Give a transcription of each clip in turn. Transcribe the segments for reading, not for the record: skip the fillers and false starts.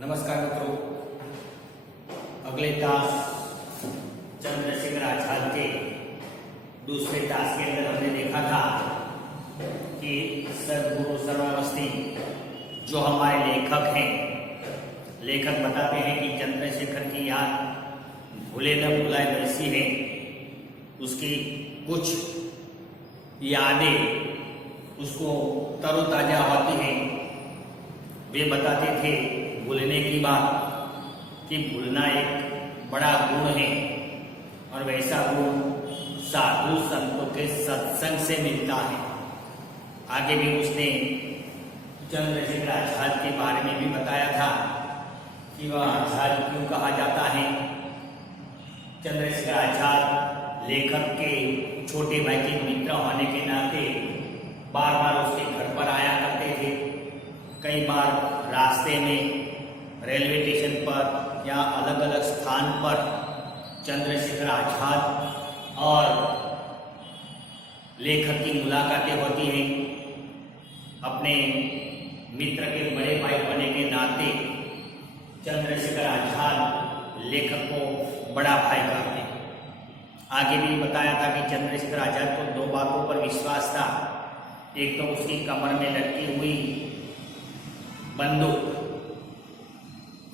नमस्कार मित्रों, अगले टास्क चंद्रशेखर आजाद के दूसरे टास्क के अंदर हमने देखा था कि सदगुरु सर्वावस्थी जो हमारे लेखक हैं, लेखक बताते हैं कि चंद्रशेखर की याद भूले न भुलाए वैसी है। उसकी कुछ यादें उसको तरोताजा होती हैं। वे बताते थे भूलने की बात कि भूलना एक बड़ा गुण है और वैसा गुण साधु संतों के सत्संग से मिलता है। आगे भी उसने चंद्रशेखर आजाद के बारे में भी बताया था कि वह आजाद क्यों कहा जाता है। चंद्रशेखर आजाद लेखक के छोटे भाई के मित्र होने के नाते बार बार उसके घर पर आया करते थे। कई बार रास्ते में, रेलवे स्टेशन पर या अलग अलग स्थान पर चंद्रशेखर आजाद और लेखक की मुलाकातें होती हैं। अपने मित्र के बड़े भाई होने के नाते चंद्रशेखर आजाद लेखक को बड़ा भाई कहते हैं। आगे भी बताया था कि चंद्रशेखर आजाद को दो बातों पर विश्वास था। एक तो उसकी कमर में लटकी हुई बंदूक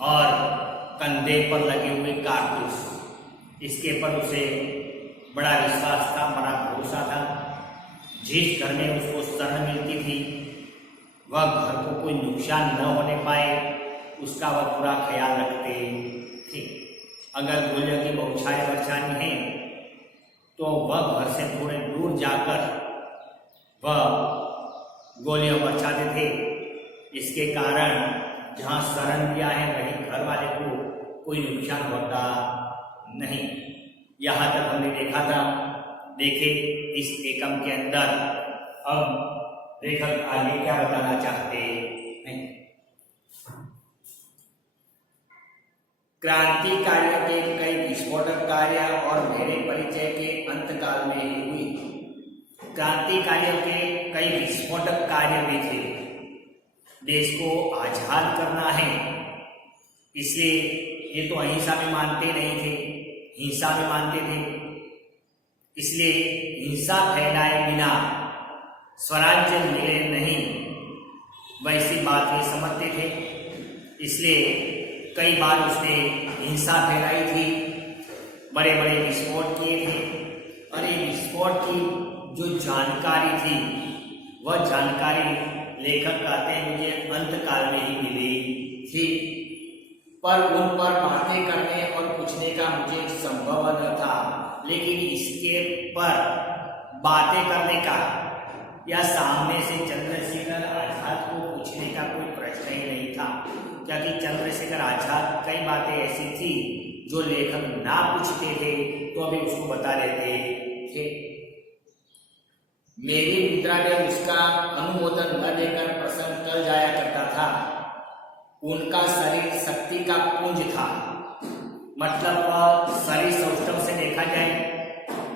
और कंधे पर लगे हुए कारतूस, इसके पर उसे बड़ा विश्वास था, बड़ा भरोसा था। जिस घर में उसको शरण मिलती थी वह घर को कोई नुकसान न होने पाए उसका वह पूरा ख्याल रखते थे। अगर गोलियों की बौछारें बरसानी है तो वह घर से थोड़े दूर जाकर वह गोलियां बरसाते थे। इसके कारण जहाँ शरण दिया है वहीं घर वाले को कोई नुकसान होता नहीं। यहाँ तक हमने देखा था। देखे इस एकम के अंदर अब लेखक आगे क्या बताना चाहते हैं। क्रांतिकारियों के कई विस्फोटक कार्य और मेरे परिचय के अंतकाल में ही हुई। क्रांतिकारियों के कई विस्फोटक कार्य भी थे। देश को आजाद करना है, इसलिए ये तो अहिंसा में मानते नहीं थे, हिंसा में मानते थे। इसलिए हिंसा फैलाए बिना स्वराज्य मिले नहीं, वैसी बात ये समझते थे। इसलिए कई बार उसने हिंसा फैलाई थी, बड़े बड़े विस्फोट किए थे और ये विस्फोट की जो जानकारी थी वह जानकारी लेखक कहते हैं मुझे अंतकाल में ही मिली थी, पर उन पर बातें करने और पूछने का मुझे संभव न था। लेकिन इसके पर बातें करने का या सामने से चंद्रशेखर आजाद को पूछने का कोई प्रश्न ही नहीं था, क्योंकि चंद्रशेखर आजाद कई बातें ऐसी थी जो लेखक ना पूछते थे तो अभी उसको बता देते थे। मेरी मित्रा ने उसका अनुमोदन न देकर प्रसन्न कर जाया करता था। उनका शरीर शक्ति का पुंज था, मतलब शरीर सौष्ठव से देखा जाए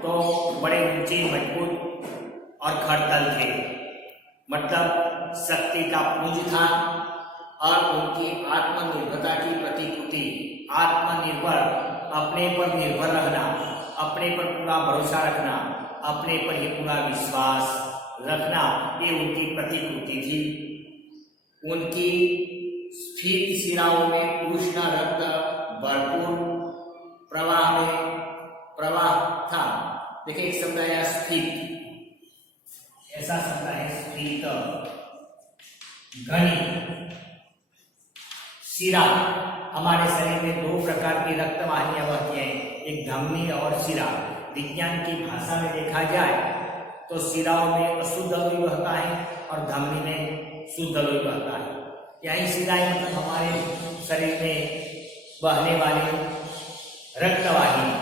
तो बड़े ऊंचे, मजबूत और खड़तल थे, मतलब शक्ति का पुंज था। और उनकी आत्मनिर्भरता की प्रतिकृति, आत्मनिर्भर, अपने पर निर्भर रहना, अपने पर पूरा भरोसा रखना, अपने पर ही पूरा विश्वास रखना, ये उनकी प्रतिकृति थी। उनकी स्फीत शिराओं में उष्ण रक्त भरपूर प्रवाह था। देखिए एक शब्द आया स्फीत, ऐसा शब्द है स्फीत। घनी शिरा, हमारे शरीर में दो प्रकार की रक्त वाहिनियां बहती हैं, एक धमनी और शिरा। विज्ञान की भाषा में देखा जाए तो शिराओं में अशुद्ध लोई बहता है और धमनी में शुद्ध लोई बहता है। यही शिराएं मतलब हमारे शरीर में बहने वाली रक्तवाहिनी।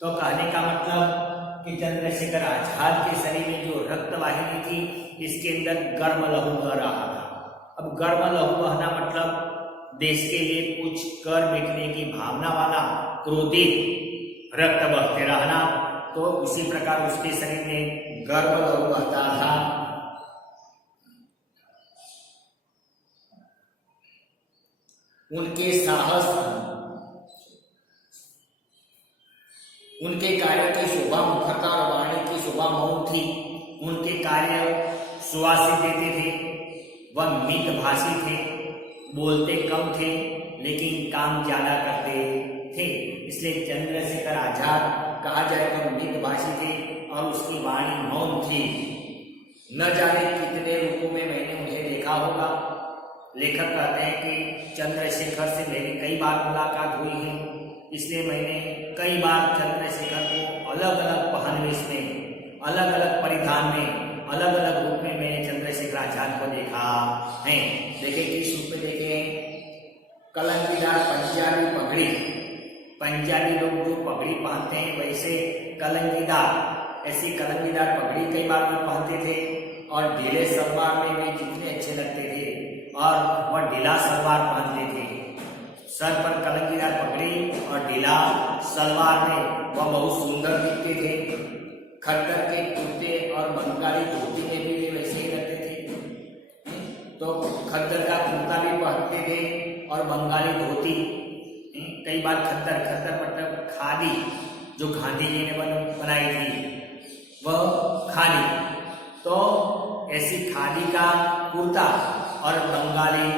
तो कहने का मतलब कि चंद्रशेखर आजाद के शरीर में जो रक्तवाहिनी थी इसके अंदर गर्म लहू बह रहा था। अब गर्म लहू बहना मतलब देश के लिए कुछ कर मिटने की भावना वाला क्रोधित रक्त बहते रहना। तो उसी प्रकार उसके शरीर में गर्भ लहू बहता था। उनके साहस, उनके कार्य की शोभा मुखरता और वाणी की शोभा मौन थी। उनके कार्य सुवासित देते थे, वह मितभाषी थे, बोलते कम थे लेकिन काम ज्यादा करते थे, इसलिए चंद्रशेखर आजाद कहा जाए तो मितभाषी थे और उसकी वाणी मौन थी। न जाने कितने रूपों में मैंने उन्हें देखा होगा। लेखक कहते हैं कि चंद्रशेखर से मेरी कई बार मुलाकात हुई है, इसलिए मैंने कई बार चंद्रशेखर को अलग अलग पहनवेश में, अलग अलग परिधान में, अलग अलग रूप में मैंने चंद्रशेखर आजाद को देखा है। देखे किस रूप में देखे हैं? कलंकीदार पंजाबी पगड़ी, पंजाबी लोग जो पगड़ी पहनते हैं वैसे कलंकीदार, ऐसी कलंकीदार पगड़ी कई बार वो पहनते थे और ढीले सलवार में भी कितने अच्छे लगते थे और वह ढीला सलवार पहनते थे। सर पर कलंकीदार पगड़ी और ढीला सलवार में वह बहुत सुंदर दिखते थे। खद्दर के कुर्ते और बंगाली धोती में भी वे वैसे ही रहते थे। तो खद्दर का कुर्ता भी पहनते थे और बंगाली धोती। कई बार खद्दर मतलब खादी, जो गांधी जी ने बनाई थी वह खादी, तो ऐसी खादी का कुर्ता और बंगाली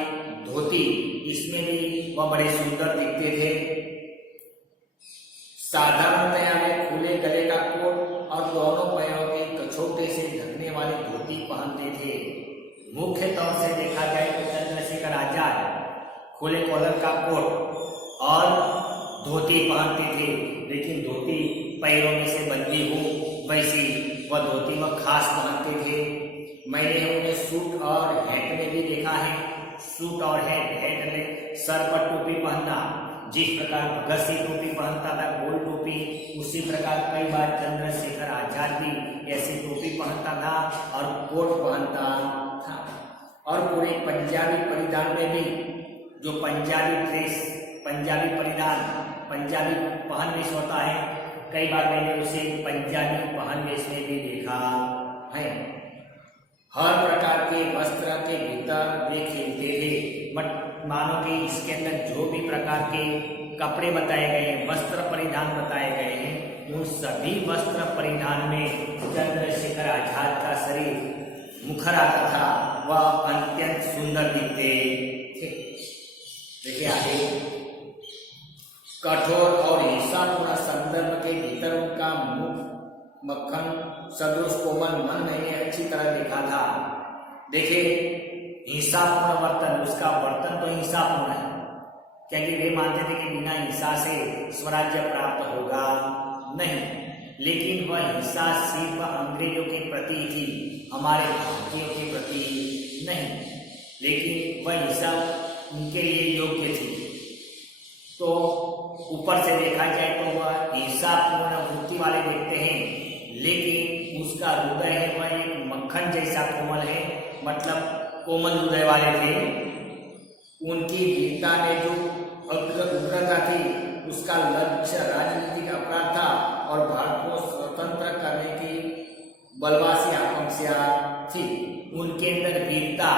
धोती, इसमें भी वह बड़े सुंदर दिखते थे। साधारणतया वे खुले गले का कोट और दोनों पैरों के कछोटे से ढकने वाली धोती पहनते थे। मुख्य तौर से देखा जाए तो चंद्रशेखर आजाद खुले कॉलर का कोट और धोती पहनते थे, लेकिन धोती पैरों में से बंधी हो वैसी वह धोती वह खास पहनते थे। मैंने उन्हें सूट और हैट में भी देखा है। सूट और हैट में सर पर टोपी पहनना, जिस प्रकार भगत सिंह टोपी पहनता था गोल टोपी, उसी प्रकार कई बार चंद्रशेखर आजाद भी ऐसी टोपी पहनता था और कोट पहनता था। और पूरे पंजाबी परिधान में भी, जो पंजाबी ड्रेस, पंजाबी परिधान, पंजाबी पहनवेश होता है, कई बार मैंने उसे पंजाबी पहनवेश में भी देखा है। हर प्रकार के वस्त्र के भीतर वे खेलते थे। मानो कि इसके अंदर जो भी प्रकार के कपड़े बताए गए हैं, वस्त्र परिधान बताए गए हैं, उन सभी वस्त्र परिधान में चंद्रशेखर आजाद का शरीर मुखर आता था, वह अत्यंत सुंदर दिखते थे। देखिए आगे, कठोर और हिंसापूर्ण संदर्भ के भीतर उनका मुख मक्खन सदृश कोमल मन मैंने अच्छी तरह देखा था। देखिए हिंसापूर्ण वर्तन, उसका वर्तन तो हिंसापूर्ण है, क्योंकि वे मानते थे कि बिना हिंसा से स्वराज्य प्राप्त होगा नहीं, लेकिन वह हिंसा सिर्फ अंग्रेजों के प्रति थी, हमारे भारतीयों के प्रति नहीं, लेकिन वह हिंसा उनके लिए योग्य थी। तो ऊपर से देखा जाए तो वह हिंसापूर्ण वृत्ति वाले देखते हैं, लेकिन उसका हृदय है वह एक मक्खन जैसा कोमल है, मतलब कोमल हृदय वाले थे। उनकी वीरता में जो उग्रता थी, उसका लक्ष्य राजनीतिक अपराध था और भारत को स्वतंत्र करने की बलवासी आकांक्षा थी। उनके अंदर वीरता,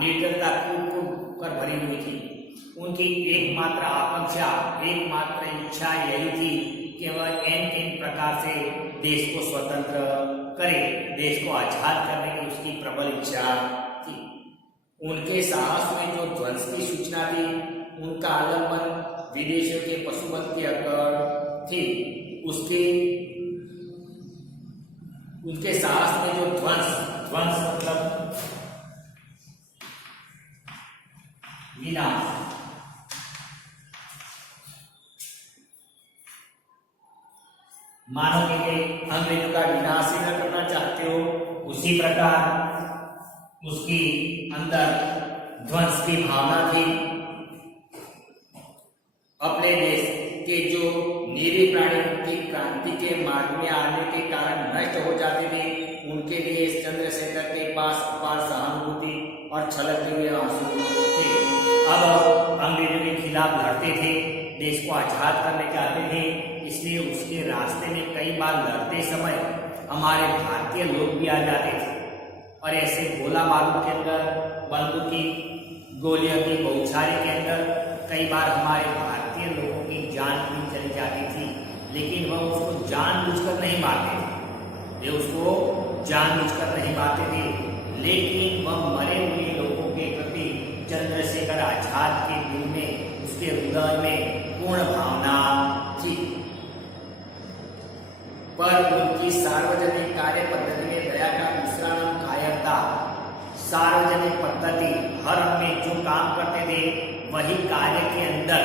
निर्दयता कूट कर भरी हुई थी। उनकी एकमात्र आकांक्षा, एकमात्र इच्छा यही थी कि वह इन प्रकार से देश को स्वतंत्र करे, देश को आजाद करने की उसकी प्रबल इच्छा थी। उनके साहस में जो ध्वंस की सूचना थी, उनका आलम्बन विदेशियों के पशुबंध की अकड़ थी। उनके साहस में जो ध्वंस मतलब विनाश, मानो कि अंग्रेजों का विनाश ही न करना चाहते हो, उसी प्रकार उसकी अंदर ध्वंस की भावना थी। अपने देश के जो निरीह प्राणी की क्रांति के मार्ग में आने के कारण नष्ट हो जाते थे, उनके लिए चंद्रशेखर के पास अपार सहानुभूति और छलकते हुए आंसू थे। अब अंग्रेजों के खिलाफ लड़ते थे, देश को आजाद करने चाहते थे, इसलिए उसके रास्ते में कई बार लड़ते समय हमारे भारतीय लोग भी आ जाते थे और ऐसे गोला बारूद के अंदर, बंदूक की गोलियों की बौछारी के अंदर कई बार हमारे भारतीय लोगों की जान भी चली जाती थी, लेकिन वह उसको जानबूझकर नहीं मारते थे। वे उसको जानबूझकर नहीं मारते थे, लेकिन वह मरे हुए लोगों के प्रति चंद्रशेखर आजाद के दिल में, उसके हृदय में पूर्ण भावना थी। पर उनकी सार्वजनिक कार्य पद्धति में दया का दूसरा नाम कायरता। सार्वजनिक पद्धति हर में जो काम करते थे वही कार्य के अंदर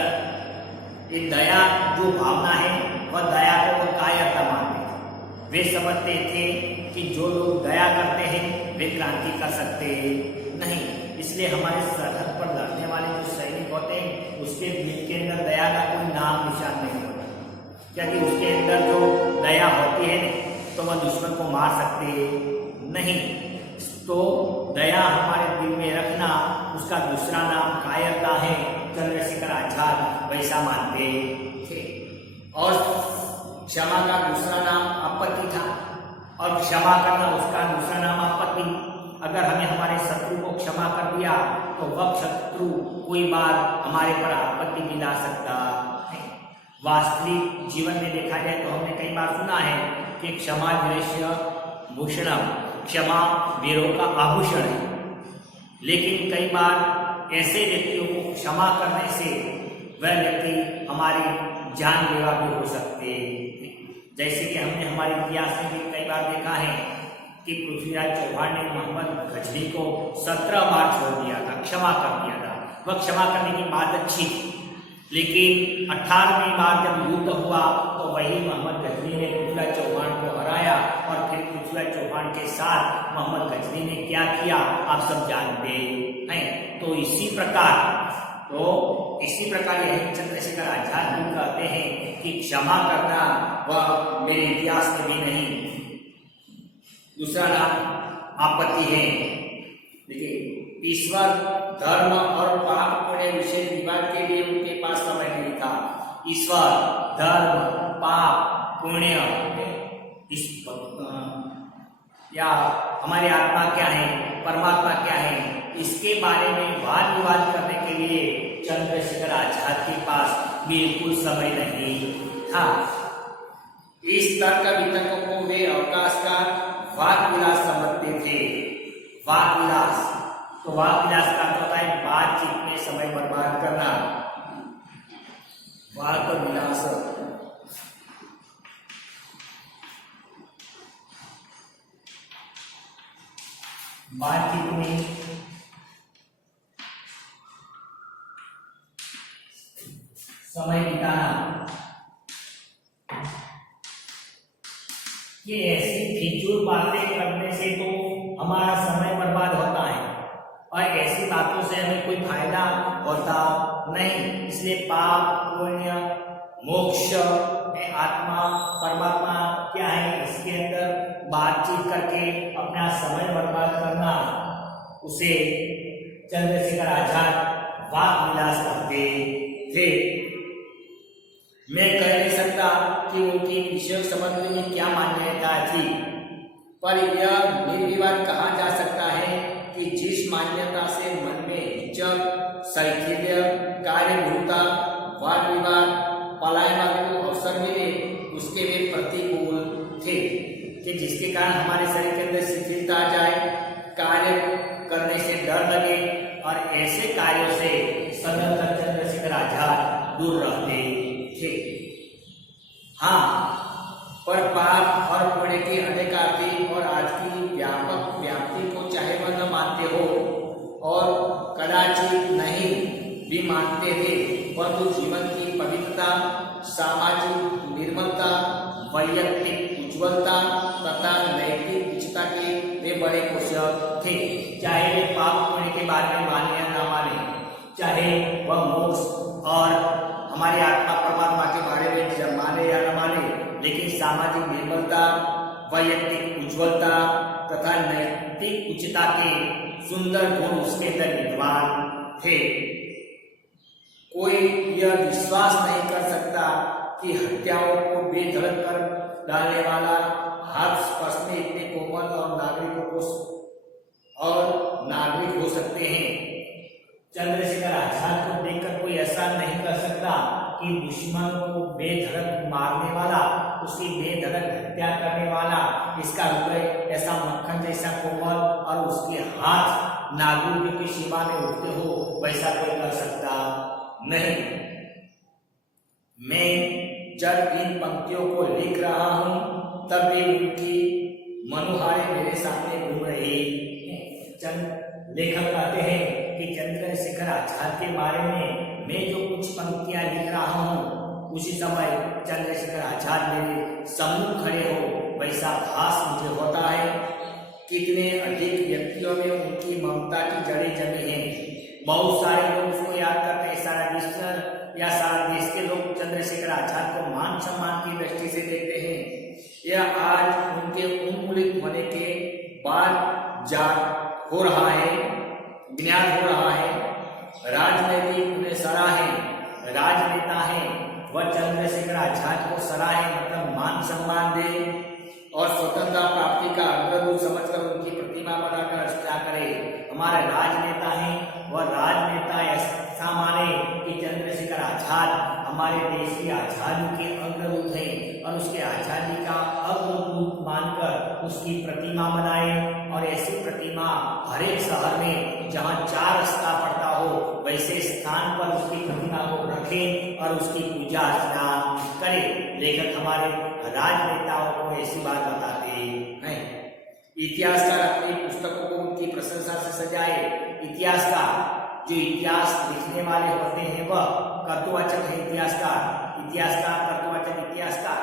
ये दया जो भावना है वह दया को वो कायरता मानते थे। वे समझते थे कि जो लोग दया करते हैं वे क्रांति कर सकते नहीं, इसलिए हमारे सरहद पर लड़ने वाले जो सैनिक होते हैं उसके दिल के अंदर दया का कोई नाम निशान नहीं होता, क्योंकि उसके अंदर जो दया होती है तो वह दुश्मन को मार सकते नहीं। तो दया हमारे दिल में रखना उसका दूसरा नाम कायरता है। चंद्रशेखर आजाद वैसा मानते थे। और क्षमा का दूसरा नाम आपत्ति था, और क्षमा करना उसका दूसरा नाम आपत्ति। अगर हमें हमारे शत्रु को क्षमा कर दिया तो वह शत्रु कोई बार हमारे पर आपत्ति भी ला सकता है। वास्तविक जीवन में देखा जाए तो हमने कई बार सुना है कि क्षमा वीरस्य भूषणम, क्षमा वीरों का आभूषण है, लेकिन कई बार ऐसे व्यक्तियों को क्षमा करने से वह व्यक्ति हमारी जानलेवा भी हो सकते हैं। जैसे कि हमने हमारे इतिहास में भी कई बार देखा है कि पृथ्वीराज चौहान ने मोहम्मद गजनी को 17 बार छोड़ दिया था, क्षमा कर दिया था। वह क्षमा करने की बात अच्छी थी, लेकिन 18वीं बार जब युद्ध हुआ तो वही मोहम्मद गजनी ने पृथ्वीराज चौहान को हराया, और फिर पृथ्वीराज चौहान के साथ मोहम्मद गजनी ने क्या किया आप सब जानते हैं। तो इसी प्रकार यही चंद्रशेखर आजाद भी कहते हैं कि क्षमा करना वह मेरे इतिहास में भी नहीं, दूसरा नाम आपत्ति है। देखिए, ईश्वर, धर्म और पाप पुण्य विषय विवाद के लिए उनके पास समय नहीं था। ईश्वर, धर्म, पाप, पुण्य, या हमारी आत्मा क्या है, परमात्मा क्या है, इसके बारे में वाद विवाद करने के लिए चंद्रशेखर आजाद के पास बिल्कुल समय नहीं था। इस तर्क वितर्कों को वे अवकाश का वाद विलास समझते थे। वाद विलास, तो वाद विलास का होता है बातचीत में समय बर्बाद करना। वाद विलास बातचीत में समय बिताना, ये ऐसी फिजूल बातें करने से तो हमारा समय बर्बाद होता है, और ऐसी बातों से हमें कोई फायदा होता नहीं। इसलिए पाप, पुण्य, मोक्ष में आत्मा, परमात्मा क्या है, इसके अंदर बातचीत करके अपना समय बर्बाद करना, उसे चंद्रशेखर आजाद वाद विलास करते थे। मैं कह नहीं सकता कि उनकी विषय समझने में क्या मान्यता थी, पर यह निर्विवाद कहा जा सकता है कि जिस मान्यता से मन में हिचक, शैथिल्य, कार्यभूता, वाद विवाद, पलायन को अवसर मिले उसके वे प्रतिकूल थे, कि जिसके कारण हमारे शरीर के अंदर शिथिलता आ जाए, कार्य करने से डर लगे, और ऐसे कार्यों से सदर चंद्रशेखर आजाद दूर रहते थे। हाँ, पर पाप और पुण्य के अनेकार्थी और आज की व्यापक व्याप्ति को चाहे वह न मानते हो और कदाचित नहीं भी मानते थे, परंतु जीवन की पवित्रता, सामाजिक निर्मलता, वैयक्तिक उज्ज्वलता तथा नैतिक उच्चता के वे बड़े पोषक थे। चाहे वे पाप पुण्य के बारे में माने या न माने, चाहे वह मोक्ष और हमारी आत्मा परमात्मा के बारे में माने या न माने, लेकिन सामाजिक निर्मलता, वैयक्तिक उज्ज्वलता तथा नैतिक उच्चता के सुंदर गुण उसके अंदर विद्वान थे। कोई यह विश्वास नहीं कर सकता कि हत्याओं को बेधड़क कर डालने वाला हाथ स्पर्श में इतने कोमल और नागरिक हो सकते हैं। चंद्रशेखर आजाद को देखकर कोई ऐसा नहीं कर सकता कि दुश्मन को बेधड़क मारने वाला, उसकी बेधड़क हत्या करने वाला, इसका हृदय ऐसा मक्खन जैसा कोमल और उसके हाथ नागुल की सीमा में उठते हो, वैसा कोई कर सकता नहीं। मैं जब इन पंक्तियों को लिख रहा हूं तब भी उनकी मनोहारी मेरे सामने घूम रही है। लेखक कहते हैं कि चंद्रशेखर आजाद के बारे में मैं जो कुछ पंक्तियां लिख रहा हूं, उसी समय चंद्रशेखर आजाद मेरे सम्मुख खड़े हो, वैसा भास मुझे होता है। कितने अधिक व्यक्तियों में उनकी ममता की जड़ें जमी हैं। बहुत सारे लोग उसको याद करते हैं, सारा विश्व या सारा देश के लोग चंद्रशेखर आजाद को मान सम्मान की दृष्टि से देखते हैं। यह आज उनके उन्मूलित होने के बाद जाग हो रहा है, ज्ञात हो रहा है। राजनीतिक उन्हें सराहे, राजनेता है वह चंद्रशेखर आजाद को सराहे, मतलब मान सम्मान दे और स्वतंत्रता प्राप्ति का अग्रदूत समझकर उनकी प्रतिमा बनाकर अर्चना करे। हमारे राजनेता है वह राजनेता ऐसा माने कि चंद्रशेखर आजाद हमारे देश की आजादी के अग्रदूत है और उसके आजादी का अग्रदूत मानकर उसकी प्रतिमा बनाए और ऐसी प्रतिमा हर एक शहर में जहां 4 रास्ता पड़ता हो वैसे स्थान पर उसकी प्रतिमा को रखे और उसकी पूजा अर्चना करे। लेखक हमारे राजनेताओं को ऐसी बात बताते हैं। इतिहासकार अपनी पुस्तकों को उनकी प्रशंसा से सजाए। इतिहासकार, जो इतिहास लिखने वाले होते हैं वह कर्तृवाचक है इतिहासकार, इतिहासकार कर्तृवाचक इतिहासकार।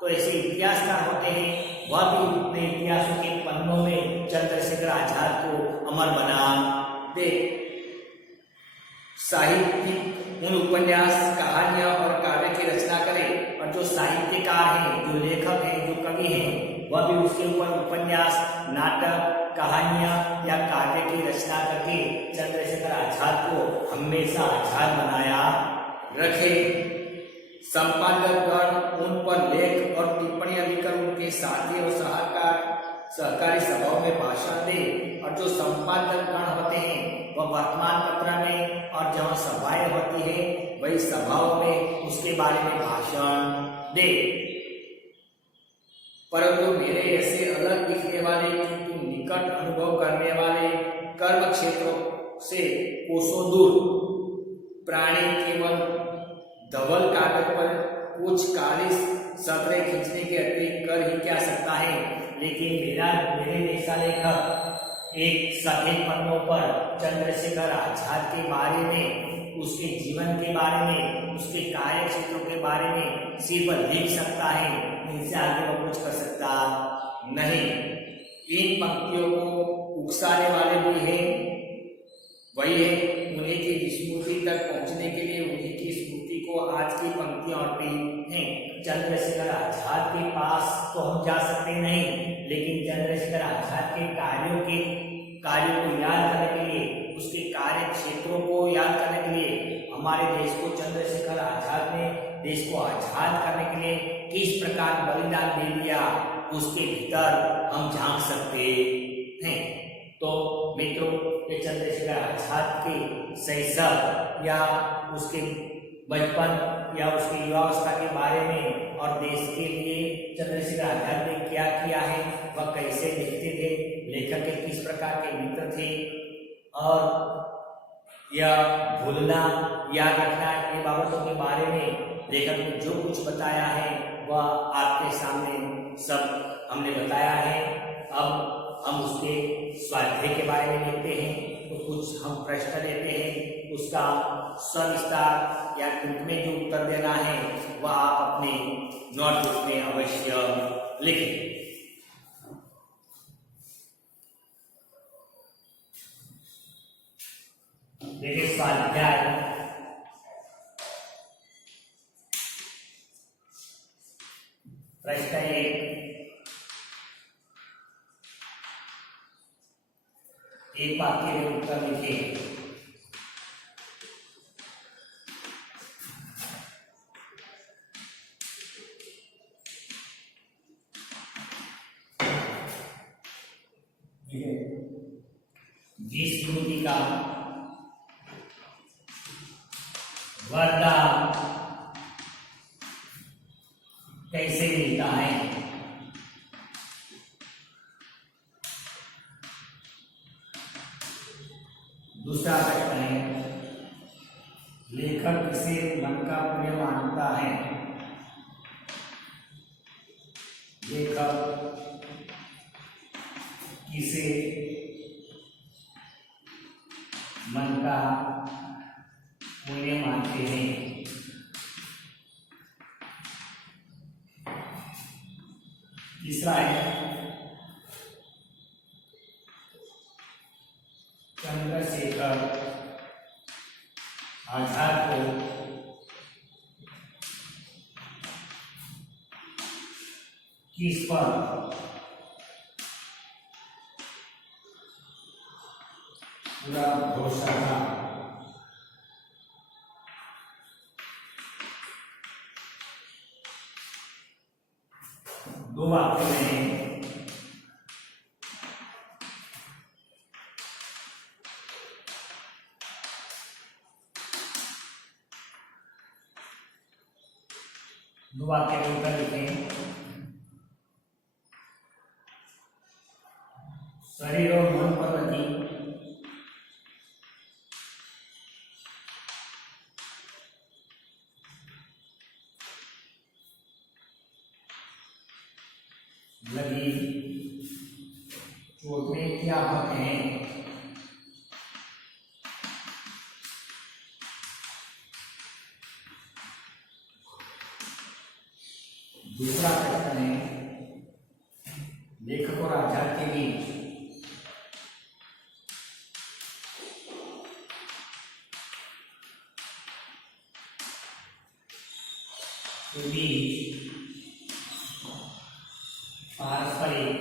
तो ऐसे इतिहासकार होते हैं, वह भी अपने इतिहासों के पन्नों में चंद्रशेखर आजाद को अमर बना दे। साहित्यिक उन उपन्यास, कहानियां और काव्य की रचना करे और जो साहित्यकार हैं, जो लेखक हैं, जो कवि हैं, वह भी उसके ऊपर उपन्यास, नाटक, कहानियां या काव्य की रचना करके चंद्रशेखर आजाद को हमेशा आजाद बनाया रखे। संपादकगण उन पर लेख और टिप्पणियां लिखकर उनके साथी और सहकारी सभाओं में भाषण दे और जो संपादकगण होते हैं वह वर्तमान पत्र में और जहां सभाएं होती है वही सभाओं में उसके बारे में भाषण दे। परंतु मेरे ऐसे अलग दिखने वाले, किंतु निकट अनुभव करने वाले कर्म क्षेत्रों से कोसों दूर प्राणी केवल धवल कागज पर कुछ काली सतरें खींचने के अतिरिक्त कर ही क्या सकता है। लेकिन मेरे जैसा लेखक एक सफेद पन्नों पर चंद्रशेखर आजाद के बारे में, उसके जीवन के बारे में, उसके कार्य क्षेत्रों के बारे में सिर्फ लिख सकता है, इनसे आगे वो कुछ कर सकता नहीं। इन पंक्तियों को उकसाने वाले भी हैं, वही है उन्हीं की स्मृति तक पहुंचने के लिए उन्हीं की स्मृति को आज की पंक्तियां अर्पित हैं। चंद्रशेखर आजाद के पास तो हम जा सकते नहीं, लेकिन चंद्रशेखर आजाद के कार्यों को याद करने के लिए, उसके कार्य क्षेत्रों को याद करने के लिए, हमारे देश को चंद्रशेखर आजाद ने देश को आजाद करने के लिए किस प्रकार बलिदान दे दिया, उसके भीतर हम झांक सकते हैं। तो मित्रों, ये चंद्रशेखर आजाद के शैशव या उसके बचपन या उसकी युवावस्था के बारे में और देश के लिए चंद्रशेखर आजाद ने क्या किया है, वह कैसे लिखते थे, लेखक के किस प्रकार के मित्र थे और यह भूलना याद रखना, ये बाबतों के बारे में लेखक ने जो कुछ बताया है वह आपके सामने सब हमने बताया है। अब हम उसके स्वाध्याय के बारे में देखते हैं, तो कुछ हम प्रश्न लेते हैं, उसका सविस्तार या टूक में जो उत्तर देना है वह आप अपने नोटबुक में अवश्य लिखें। देखिए स्वाध्याय प्रश्न 1, एक वाक्य में उत्तर लिखें। जिस स्मृति का वरदान कैसे मिलता है? दूसरा प्रश्न है, लेखक किसे मन का प्रिय मानता है? लेखक किसे मन का पुण्य मानते हैं? तीसरा है, चंद्रशेखर आजाद को किस पर पूरा भरोसा था? दो वाक्य में दो वाक्य के उत्तर लिखें। शरीर और मन पर लगी चोट में क्या हक है? दूसरा प्रश्न है, लेखक और आजाद के बीच पारस्परिक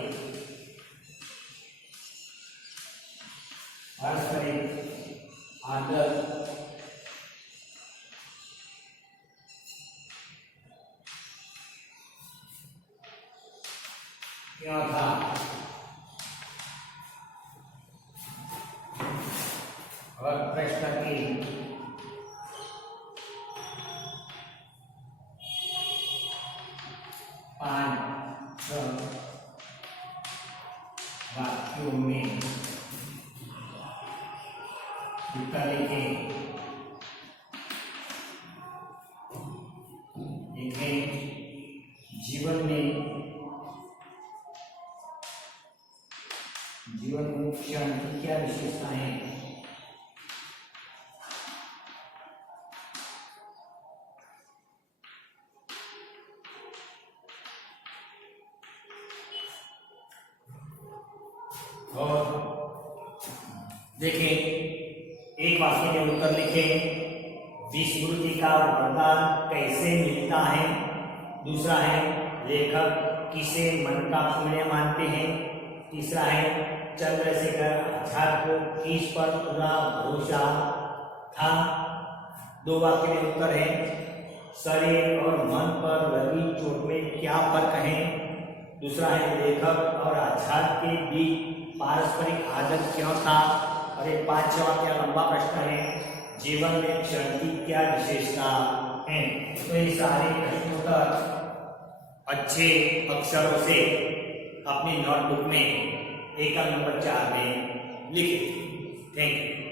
आदर क्या था? और प्रश्न की पांच वाक्यों में उत्तर लिखें। जीवन में क्षण की क्या विशेषताएं हैं? और देखें, एक वाक्य में उत्तर लिखें। विस्मृति का वरदान कैसे मिलता है? दूसरा है, लेखक किसे मन का पुण्य मानते हैं? तीसरा है, चंद्रशेखर आजाद को किस पर पूरा भरोसा था? दो वाक्य में उत्तर है, शरीर और मन पर लगी चोट में क्या फर्क है? दूसरा है, लेखक और आजाद के बीच पारस्परिक आदर क्यों था? और एक पांचवा क्या लंबा प्रश्न है, जीवन में क्षण की क्या विशेषता है? तो ये सारे प्रश्नों का अच्छे अक्षरों से अपनी नोटबुक में एकम नंबर 4 में लिखें। Thank you.